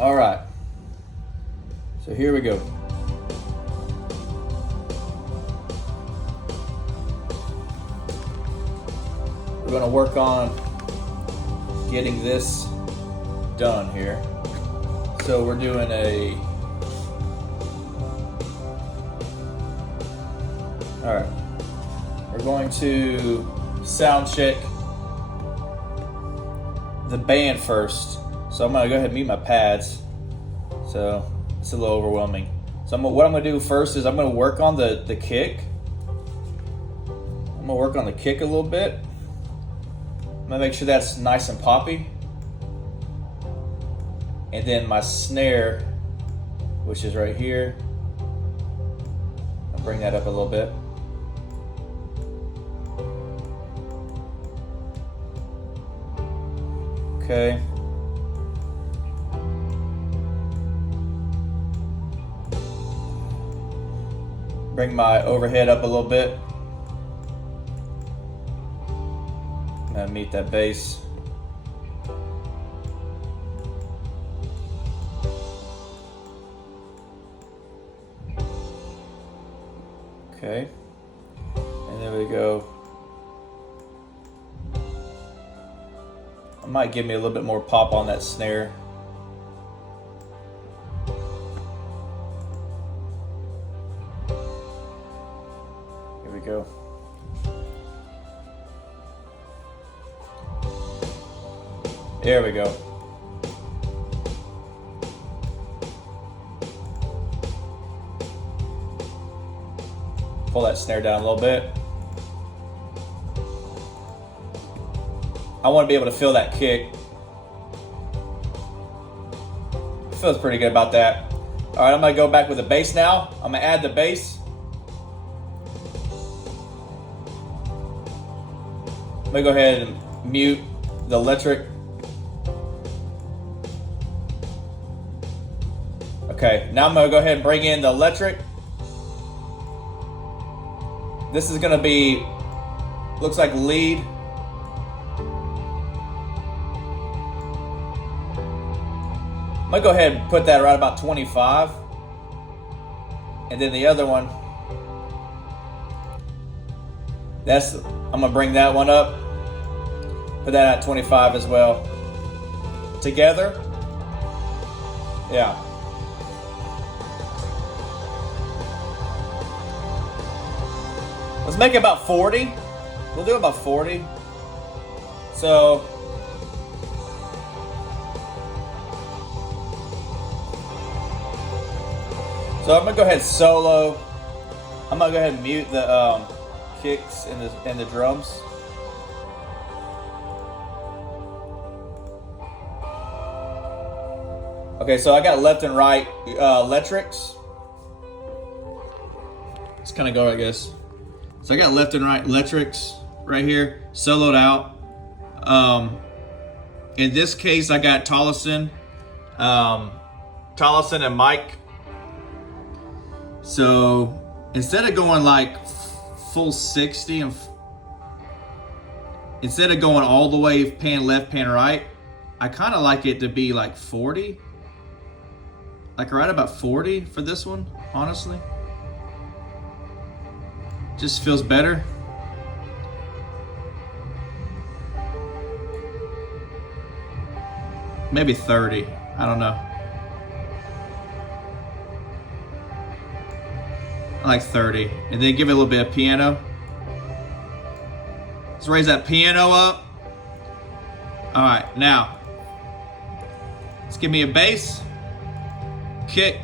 All right. So here we go. We're going to work on getting this done here. So we're doing all right. We're going to sound check the band first. So I'm going to go ahead and mute my pads. So it's a little overwhelming. So what I'm going to do first is I'm going to work on the kick. I'm going to work on the kick a little bit. I'm going to make sure that's nice and poppy. And then my snare, which is right here, I'll bring that up a little bit. Okay. Bring my overhead up a little bit. I'm gonna meet that bass. Okay. And there we go. I might give me a little bit more pop on that snare. Here we go. There we go. Pull that snare down a little bit. I want to be able to feel that kick. Feels pretty good about that. All right, I'm gonna go back with the bass now. I'm gonna add the bass. I'm gonna go ahead and mute the electric. Okay, now I'm gonna go ahead and bring in the electric. This is gonna be, looks like lead. I'm gonna go ahead and put that right about 25. And then the other one, I'm gonna bring that one up. Put that at 25 as well. Together, yeah. Let's make it about 40. We'll do about 40. So I'm gonna go ahead and solo. I'm gonna go ahead and mute the kicks and the drums. Okay, so I got left and right electrics. Let's kind of go, I guess. So I got left and right electrics right here, soloed out. In this case, I got Tollefson and Mike. So instead of going like full 60, instead of going all the way pan left, pan right, I kind of like it to be like 40. Like right about 40 for this one, honestly. Just feels better. Maybe 30, I don't know. I like 30. And then give it a little bit of piano. Let's raise that piano up. All right, now, let's give me a bass, kick.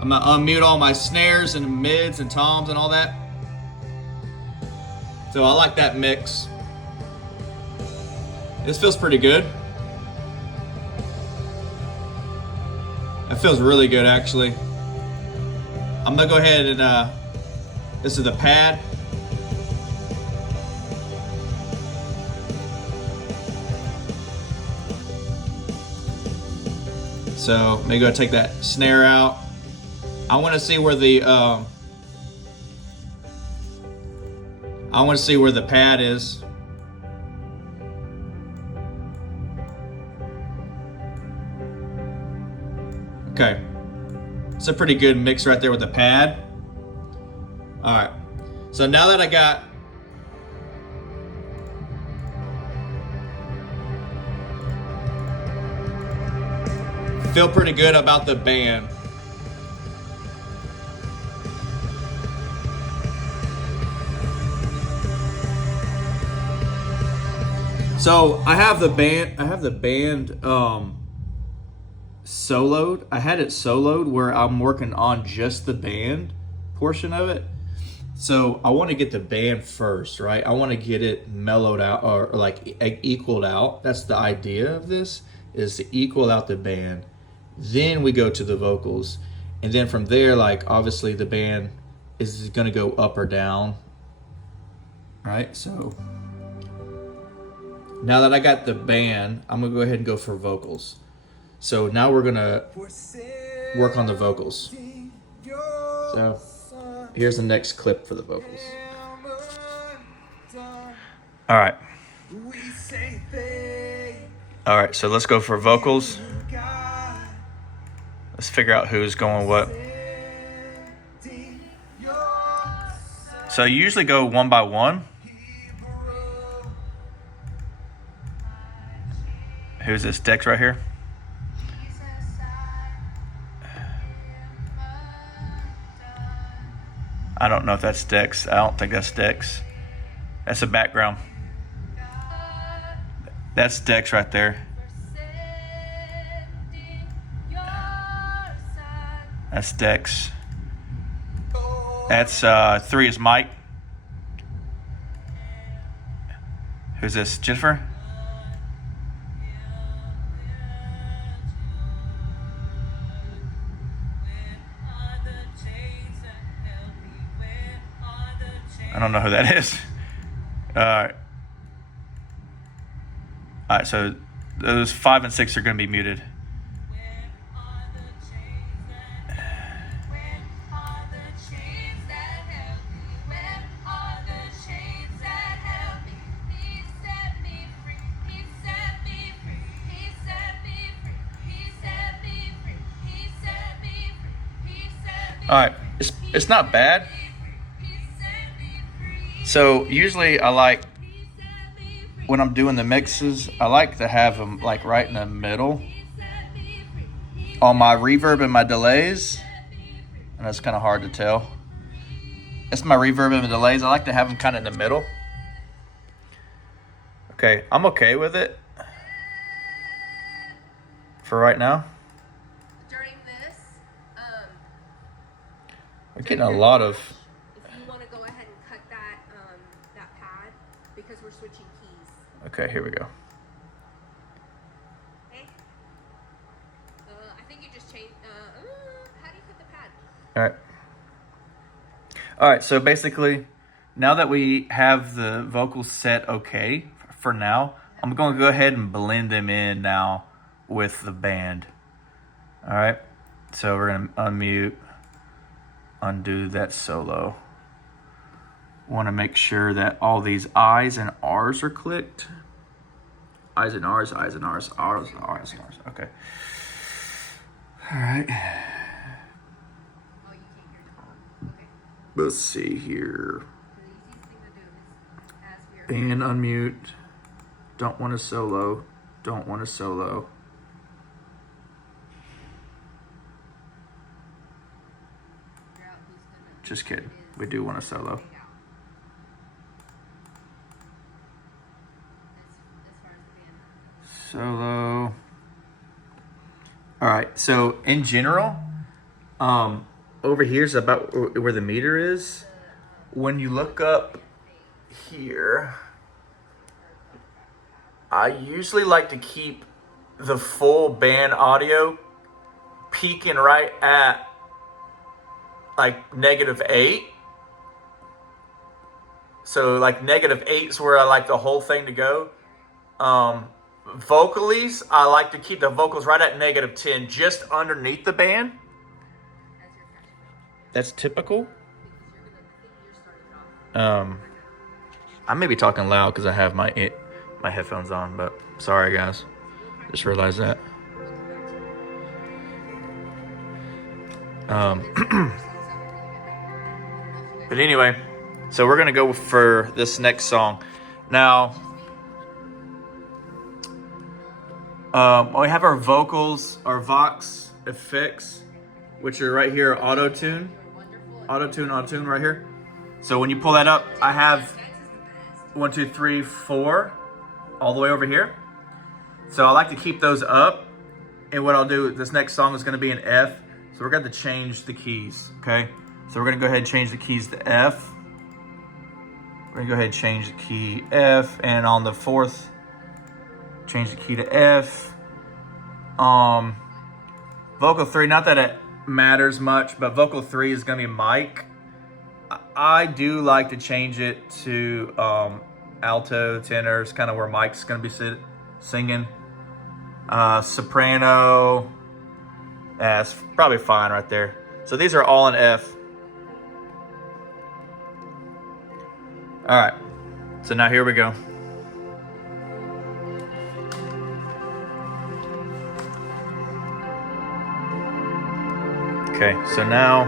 I'm gonna unmute all my snares and mids and toms and all that. So I like that mix. This feels pretty good. It feels really good, actually. I'm gonna go ahead and, this is the pad. So I'm gonna go take that snare out. I want to see where the pad is. Okay. It's a pretty good mix right there with the pad. All right. So now that I got feel pretty good about the band. So I have the band soloed. I had it soloed where I'm working on just the band portion of it. So I want to get the band first, right? I want to get it mellowed out or like equaled out. That's the idea of this, is to equal out the band. Then we go to the vocals. And then from there, like obviously the band is going to go up or down, right? So now that I got the band, I'm going to go ahead and go for vocals. So now we're going to work on the vocals. So here's the next clip for the vocals. All right. All right, so let's go for vocals. Let's figure out who's going what. So I usually go one by one. Who's this? Dex right here? I don't know if that's Dex. I don't think that's Dex. That's a background. That's Dex right there. That's Dex. That's 3 is Mike. Who's this? Jennifer? I don't know who that is. All right, so those 5 and 6 are going to be muted. All right, it's not bad. So usually I like, when I'm doing the mixes, I like to have them like right in the middle on my reverb and my delays. And that's kind of hard to tell. That's my reverb and delays. I like to have them kind of in the middle. Okay, I'm okay with it for right now. During this, we're getting a lot of... because we're switching keys. Okay, here we go. Okay. I think you just changed. How do you cut the pad? All right. All right, so basically, now that we have the vocals set okay for now, I'm going to go ahead and blend them in now with the band. All right, so we're going to unmute, undo that solo. Want to make sure that all these I's and R's are clicked. I's and R's, I's and R's, R's and R's and R's. Okay. All right. Let's see here. Band unmute. Don't want to solo. Don't want to solo. Just kidding. We do want to solo. Solo. All right, so in general, over here's about where the meter is. When you look up here, I usually like to keep the full band audio peaking right at like -8. So like -8 is where I like the whole thing to go. Vocalies, I like to keep the vocals right at -10, just underneath the band. That's typical. I may be talking loud because I have my headphones on, but sorry guys. Just realized that. But anyway, so we're gonna go for this next song. Now, we have our vocals, our Vox effects, which are right here, auto tune right here. So when you pull that up, I have 1, 2, 3, 4, all the way over here. So I like to keep those up. And what I'll do, this next song is gonna be an F. So we're going to change the keys, okay? So we're going to go ahead and change the keys to F. We're going to go ahead and change the key F. And on the 4th, change the key to F. Vocal 3, not that it matters much, but vocal 3 is going to be mic. I do like to change it to alto, tenors, kind of where mic's going to be singing. Soprano. It's probably fine right there. So these are all in F. All right. So now here we go. Okay, so now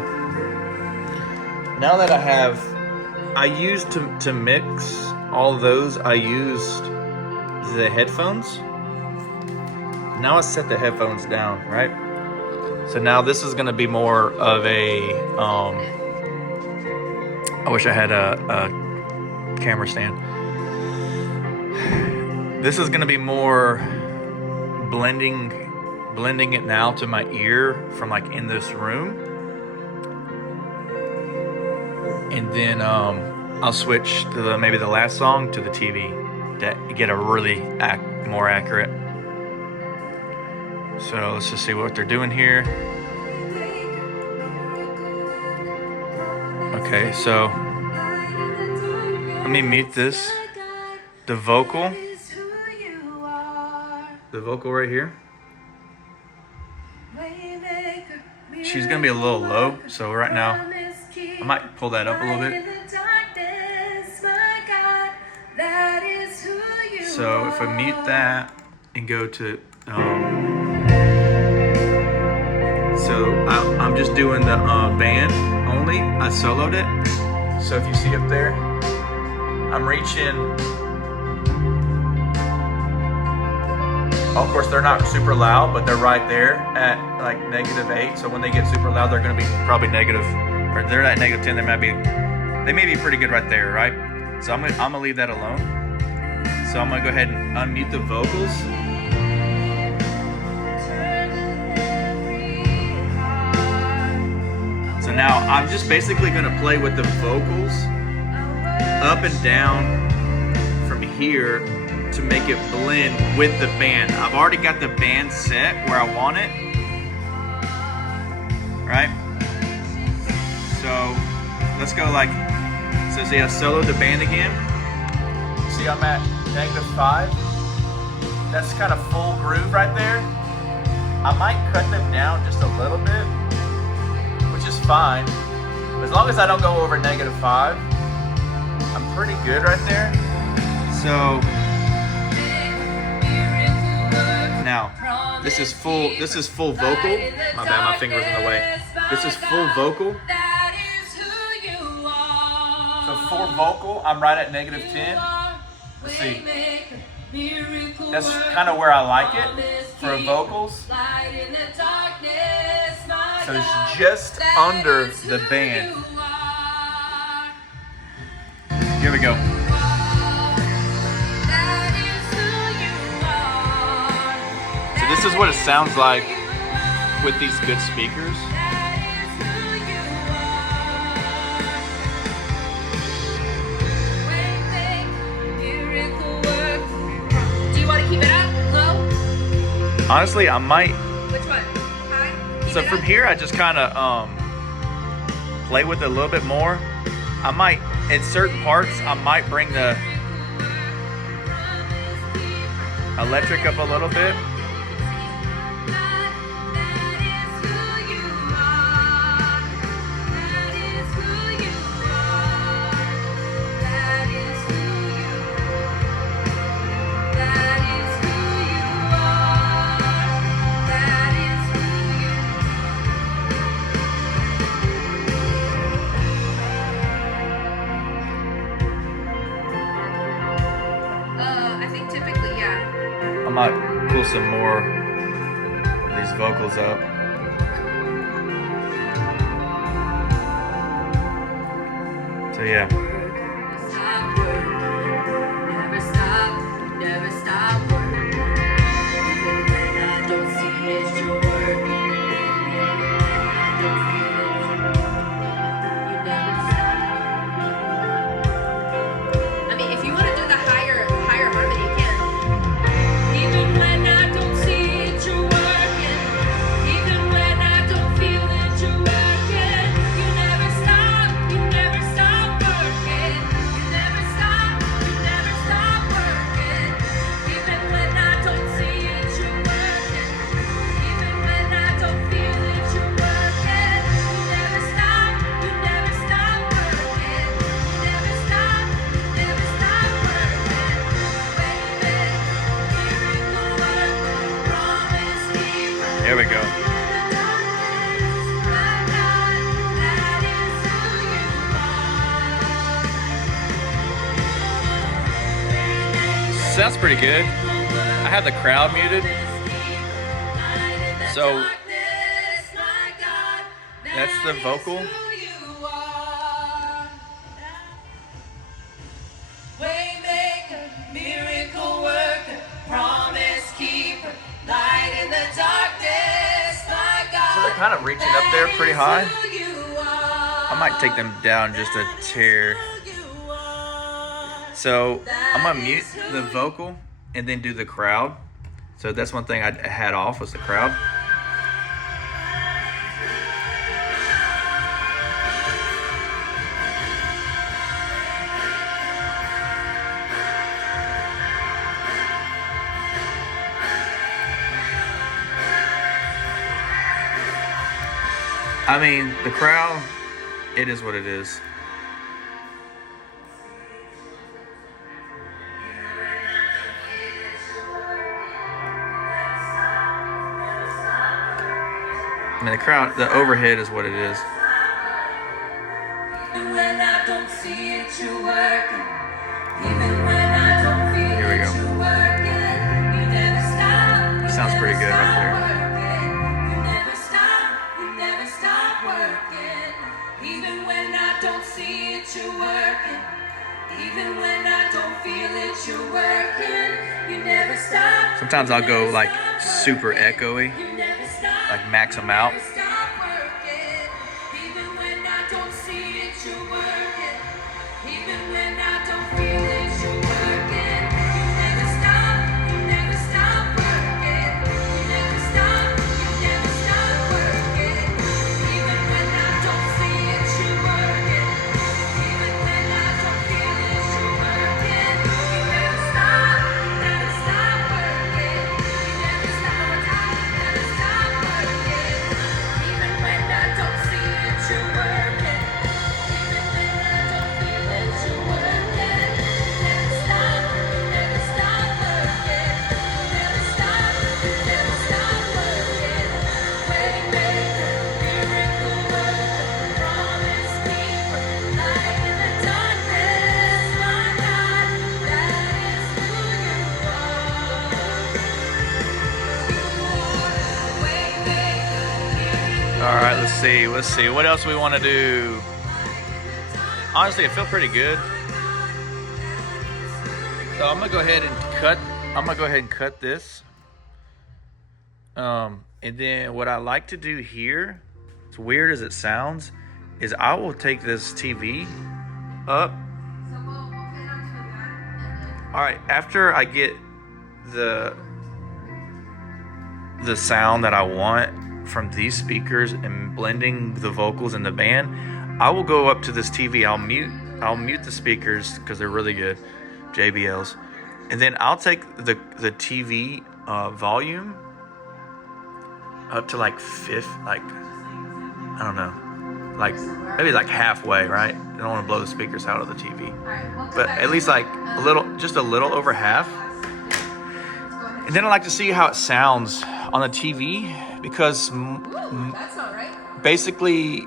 that I used to mix all those, I used the headphones. Now I set the headphones down, right? So now this is going to be more of a, I wish I had a camera stand. This is going to be more blending it now to my ear from like in this room. And then I'll switch to maybe the last song to the TV to get a really more accurate. So let's just see what they're doing here. Okay, so let me mute this. The vocal right here. She's gonna be a little low, so right now I might pull that up a little bit. So if I mute that and go to so I'm just doing the band only. I soloed it. So if you see up there, I'm reaching. Of course, they're not super loud, but they're right there at like -8. So when they get super loud, they're going to be probably negative, or they're at -10. They may be pretty good right there, right? So I'm gonna leave that alone. So I'm gonna go ahead and unmute the vocals. So now I'm just basically gonna play with the vocals up and down from here to make it blend with the band. I've already got the band set where I want it, right? So let's go like, so see I soloed the band again. See I'm at -5. That's kind of full groove right there. I might cut them down just a little bit, which is fine. As long as I don't go over -5, I'm pretty good right there. So now this is full vocal. My bad, my finger's in the way. This is full vocal. So full vocal, I'm right at -10. Let's see. That's kind of where I like it for vocals. So it's just under the band. Here we go. So this is what it sounds like with these good speakers. Honestly, I might. Which one? High? So from here, I just kind of play with it a little bit more. I might, in certain parts, I might bring the electric up a little bit. some more of these vocals up. So yeah. Never stop, never stop working. Even when I don't see it, you're working. Don't feel it, you never stop. I mean, if you want to do the higher harmony, you can. Even when I don't see it, you're working. Even when I don't feel it, you're working. You never stop working. You never stop working. Even when I don't see it, you're working. Even when I don't feel it, you're working. You never stop working. You never stop working. There we go. Sounds pretty good. I have the crowd muted. So that's the vocal. Waymaker, miracle worker, promise keeper, light in the darkness, my God. So they're kind of reaching up there pretty high. I might take them down just a tear. So I'm gonna mute the vocal and then do the crowd. So that's one thing I had off was the crowd. I mean, the crowd, it is what it is. I mean, the crowd, the overhead is what it is. When I don't see it, you're working. Even when I don't feel Here we go. it, you're working. You never stop. Sounds pretty good right there. You never stop working. Even when I don't see it, you're working. Even when I don't feel it, you're working. You never stop. Sometimes I'll go like super echoey, You never stop. like max them out. Stop working. Even when I don't see it, you're working. Even when I don't feel it, you're working. You never stop working. You never stop working. Even when I don't see it, you're working. Even when I don't feel it, you're working. You never stop working. You never stop working. Even when I don't see it, you're working. Even when I don't feel it, you're working. You never stop working. You never stop working. Waymaker, miracle worker, promise keeper, light in the darkness, my God, that is who you are. Waymaker, All right, let's see. What else we want to do? Honestly, I feel pretty good. So I'm gonna go ahead and cut this. And then what I like to do here, as weird as it sounds, is I will take this TV up. All right, after I get the sound that I want from these speakers and blending the vocals and the band, I will go up to this TV. I'll mute the speakers because they're really good, JBLs, and then I'll take the TV volume up to like fifth, like I don't know, like maybe like halfway, right? I don't want to blow the speakers out of the TV, but at least like just a little over half. And then I like to see how it sounds on the TV because that's not right. basically,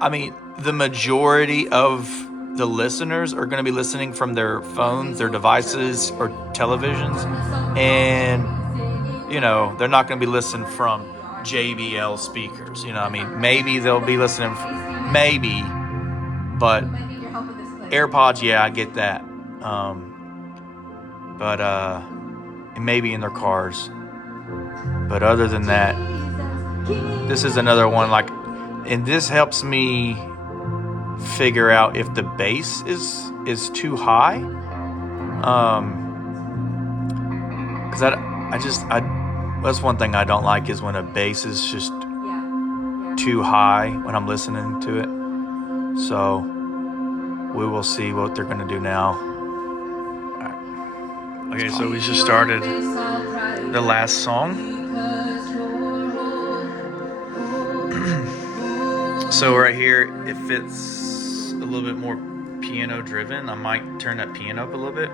I mean, the majority of the listeners are going to be listening from their phones, their devices, or televisions. And you know, they're not going to be listening from JBL speakers. You know, I mean, maybe they'll be listening, maybe, but AirPods, yeah, I get that. But and maybe in their cars. But other than that, this is another one, like, and this helps me figure out if the bass is too high. Because that's one thing I don't like, is when a bass is just too high when I'm listening to it. So we will see what they're gonna do now. Okay, so we just started the last song. So right here, if it's a little bit more piano driven, I might turn that piano up a little bit.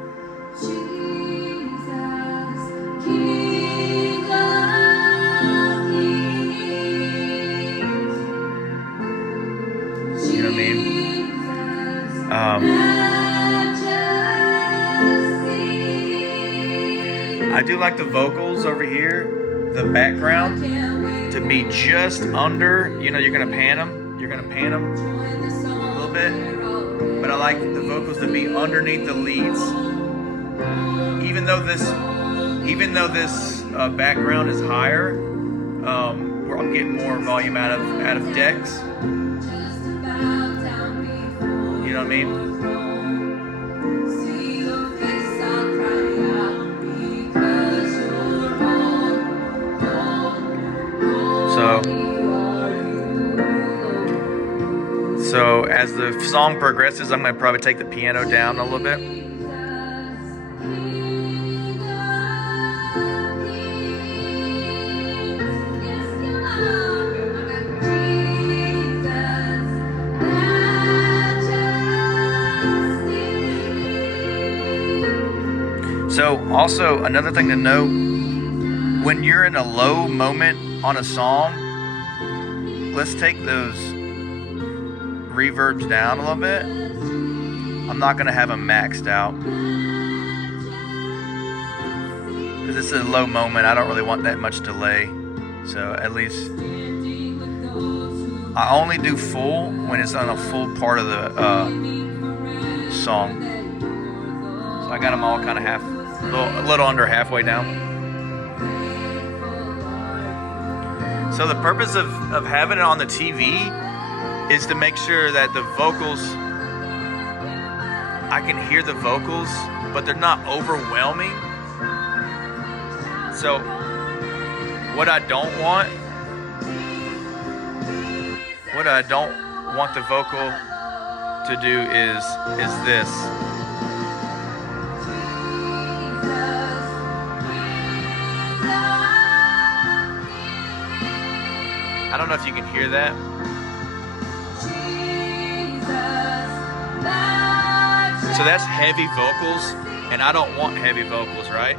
You know what I mean? I do like the vocals over here, the background, to be just under. You know, you're gonna pan them. You're gonna pan them a little bit, but I like the vocals to be underneath the leads. Even though this background is higher, where I'm getting more volume out of decks. You know what I mean? So as the song progresses, I'm going to probably take the piano down a little bit. So also another thing to note, when you're in a low moment on a song, let's take those reverbs down a little bit. I'm not going to have them maxed out, because this is a low moment. I don't really want that much delay. So at least I only do full when it's on a full part of the song. So I got them all kind of a little under halfway down. So the purpose of having it on the TV is to make sure that the vocals, I can hear the vocals, but they're not overwhelming. So what I don't want the vocal to do is this. I don't know if you can hear that. So that's heavy vocals, and I don't want heavy vocals, right?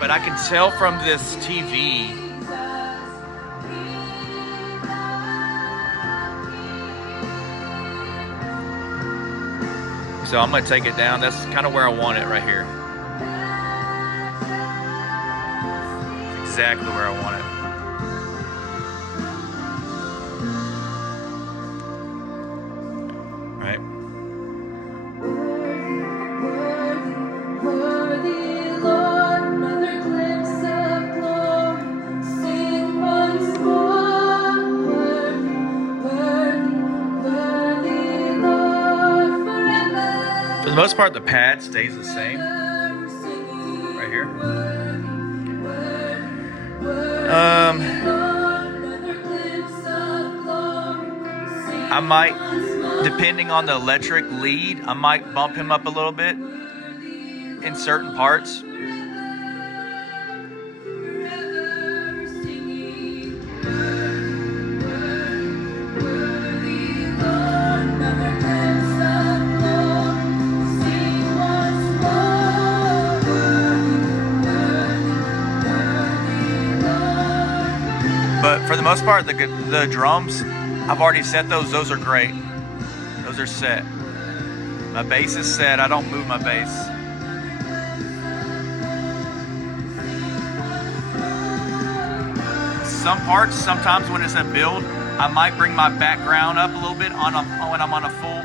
But I can tell from this TV so I'm going to take it down. That's kind of where I want it right here. Exactly where I want it. For the most part, the pad stays the same right here. I might, depending on the electric lead, I might bump him up a little bit in certain parts. But for the most part, the drums, I've already set those. Those are great. Those are set. My bass is set. I don't move my bass. some parts, sometimes when it's a build, I might bring my background up a little bit when I'm on a full.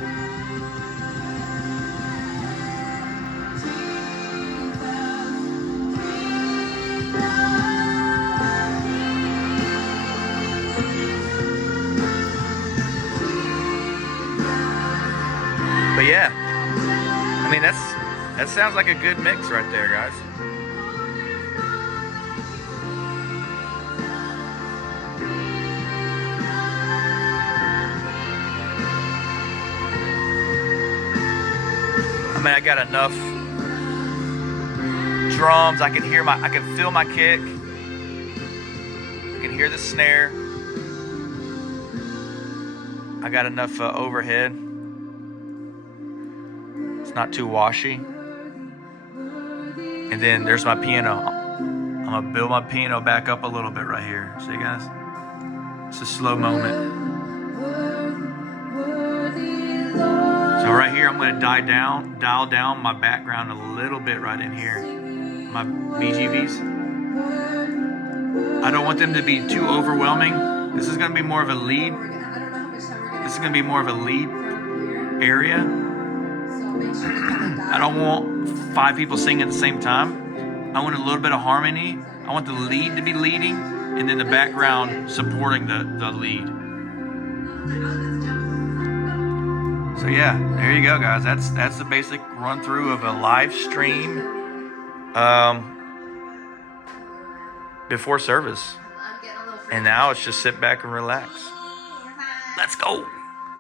But yeah, I mean that sounds like a good mix right there, guys. I mean, I got enough drums. I can feel my kick. I can hear the snare. I got enough overhead. It's not too washy. And then there's my piano. I'm gonna build my piano back up a little bit right here. See, guys? It's a slow moment. So right here, I'm gonna dial down my background a little bit right in here. My BGVs. I don't want them to be too overwhelming. This is gonna be more of a lead. This is gonna be more of a lead area. I don't want 5 people singing at the same time. I want a little bit of harmony. I want the lead to be leading, and then the background supporting the lead. So yeah, there you go, guys. That's the basic run through of a live stream before service. And now it's just sit back and relax. Let's go.